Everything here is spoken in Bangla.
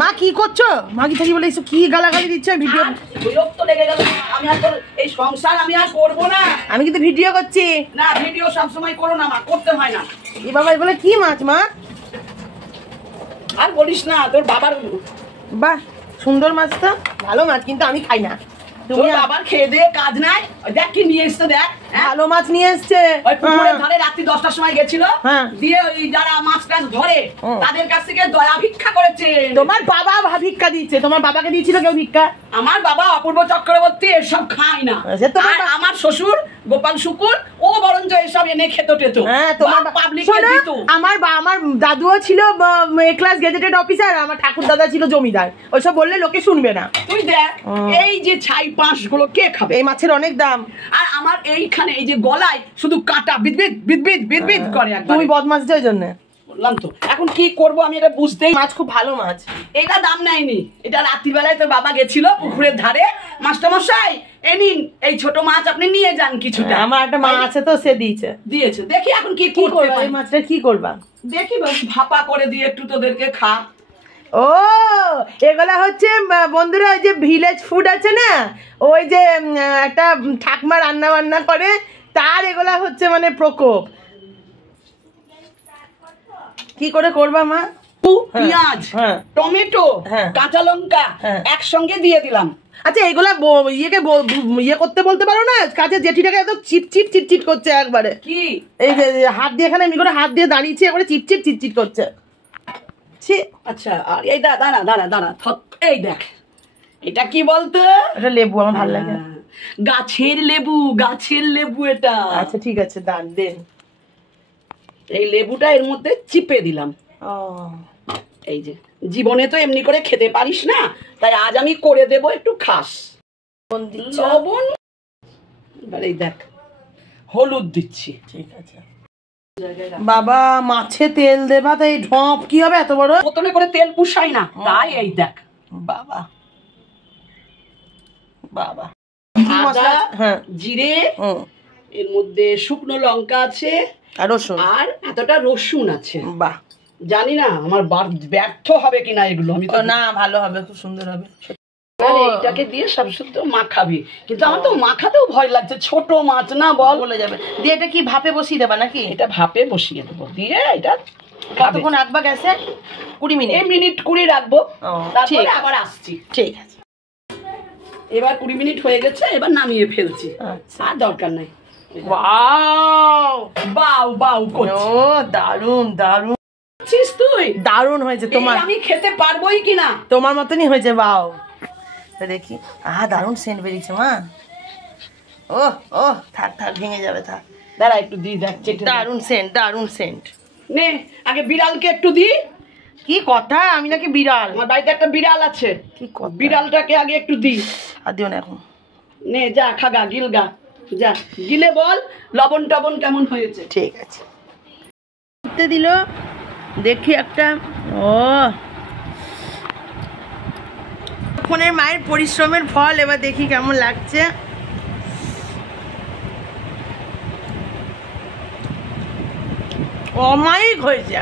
মা কি করছো? মাগি থাকি বলে এসব কি গালাগালি দিচ্ছে? ভিডিও বিরক্ত লেগে গেল। আমি আর এই সংসার আমি আর করবো না। আমি কিন্তু ভিডিও করছি না, ভিডিও সবসময় করো না মা, করতে হয় না। এ বাবা বলে কি মাছ মা? আর বলিস না, তোর বাবার বাহ সুন্দর মাছ তো, ভালো মাছ, কিন্তু আমি খাই না। তুমি আবার খেয়ে দিয়ে কাজ নাই। দেখ কি নিয়ে এসছে, দেখ ভালো মাছ নিয়ে এসছে। ওই পুকুরের ধারে রাত্রি 10টার সময় গেছিল, দিয়ে ওই যারা মাছ টাছ ধরে তাদের কাছ থেকে দয়া ভিক্ষা করেছে। তোমার বাবা ভিক্ষা দিচ্ছে? তোমার বাবাকে দিয়েছিল কেউ ভিক্ষা? আমার বাবা অপূর্ব চক্রবর্তী এসব খায় না। আমার শ্বশুর গোপাল শুকুর ও বরঞ্চ এসব এনে খেত টেত। হ্যাঁ, তোমার আমার দাদুও ছিল এ ক্লাস গেজেটেড অফিসার, আমার ঠাকুর দাদা ছিল জমিদার। ওইসব বললে লোকে শুনবে না। তুই দেখ এই যে ছাই পাঁশ গুলো কে খাবে? এই মাছের অনেক দাম। আর আমার এইখানে এই যে গলায় শুধু কাটা বিদবিদ বিদবিদ বিদবিদ করে। তুমি বদমাশ যার জন্য বললাম তো। এখন কি করবো আমি এটা বুঝতেই। মাছ খুব ভালো মাছ। এটা দাম নেয়নি। এটা রাত্রিবেলায় তোর বাবা গেছিল পুকুরের ধারে, মাস্টারমশাই এ নিন এই ছোট মাছ আপনি নিয়ে যান কিছুটা। আমার একটা মা আছে তো, সে দিয়েছে। দেখি এখন কি করবো। এই মাছটা কি করবা? দেখি ভাপা করে দিয়ে একটু তোদেরকে খা। ও এগুলা হচ্ছে বন্ধুরা, ওই যে ভিলেজ ফুড আছে না, ওই যে একটা ঠাকমা রান্না বান্না করে, তার এগুলা হচ্ছে মানে প্রকোপ। কি করে করবা মা? পেঁয়াজ, টমেটো, কাঁচা লঙ্কা একসঙ্গে দিয়ে দিলাম। আচ্ছা এগুলা ইয়ে করতে বলতে পারো না? কাছে জেঠিটাকে এত চিটচিট চিটচিট করছে একবারে। কি এই যে হাত দিয়ে, এখানে আমি করে হাত দিয়ে দাঁড়িয়েছি, একবারে চিটচিট চিটচিট করছে। আচ্ছা আর এই দাঁড়া দাঁড়া দাঁড়া, এই দেখ এটা কি বলতো? এটা লেবু, আমার ভালো লাগে। গাছের লেবু, গাছের লেবু এটা। আচ্ছা ঠিক আছে, দেন। এই লেবুটা এর মধ্যে চিপে দিলাম। এই যে জীবনে তো এমনি করে খেতে পারিস না, তাই আজ আমি করে দেব, একটু খাস। লবণ, এই দেখ হলুদ দিচ্ছি। ঠিক আছে বাবা, মাছে তেল দেবা, তাই ঢপ কি হবে এত বড়? বোতলে করে তেল পুষাই না, তাই এই দেখ। বাবা বাবা, আদা, জিরে, এর মধ্যে শুকনো লঙ্কা আছে আর রসুন, আর এতটা রসুন আছে। বাহ, জানি না আমার ব্যর্থ হবে কিনা এগুলো। আমি তো না, ভালো হবে, খুব সুন্দর হবে। এইটাকে দিয়ে সব শুদ্ধ মাখাবি, কিন্তু আমার তো মাখাতেও ভয় লাগছে, ছোট মাছ না, বল বলে যাবে। দিয়ে এটা কি ভাপে বসিয়ে দেবা নাকি? এটা ভাপে বসিয়ে দেবো, দিয়ে এটা কতক্ষণ রাখবা গ্যাসে? 20 মিনিট। মিনিট 20 রাখবো, তারপরে আবার আসছি। ঠিক আছে, এবার 20 মিনিট হয়ে গেছে, এবার নামিয়ে ফেলছি। আর দরকার নাই। ওয়াও বাউ বাউ করছে। ও দারুন দারুন, তুই দারুন হয়েছে। তোমার আমি খেতে পারবোই কিনা? তোমার মতনই হয়েছে। বাও, দেখি। দারুন সেন্ট বেরিয়েছে মা। ও থাক ভেঙে যাবে, থাক। দাঁড়া একটু দি, দেখ দারুন সেন্ট, দারুন সেন্ট। নে আগে বিড়ালকে একটু দি। কি কথা? আমি নাকি বিড়াল? আমার বাড়িতে একটা বিড়াল আছে। কি কথা? বিড়ালটাকে আগে একটু দি। আর দিও না এখন। নে যা, খাগা গিলগা, যা গিলে বল লবণ টবণ কেমন হয়েছে। ঠিক আছে, দিল দেখি একটা। ফোনের মায়ের পরিশ্রমের ফল, এবার দেখি কেমন লাগছে। অমায়িক হয়েছে।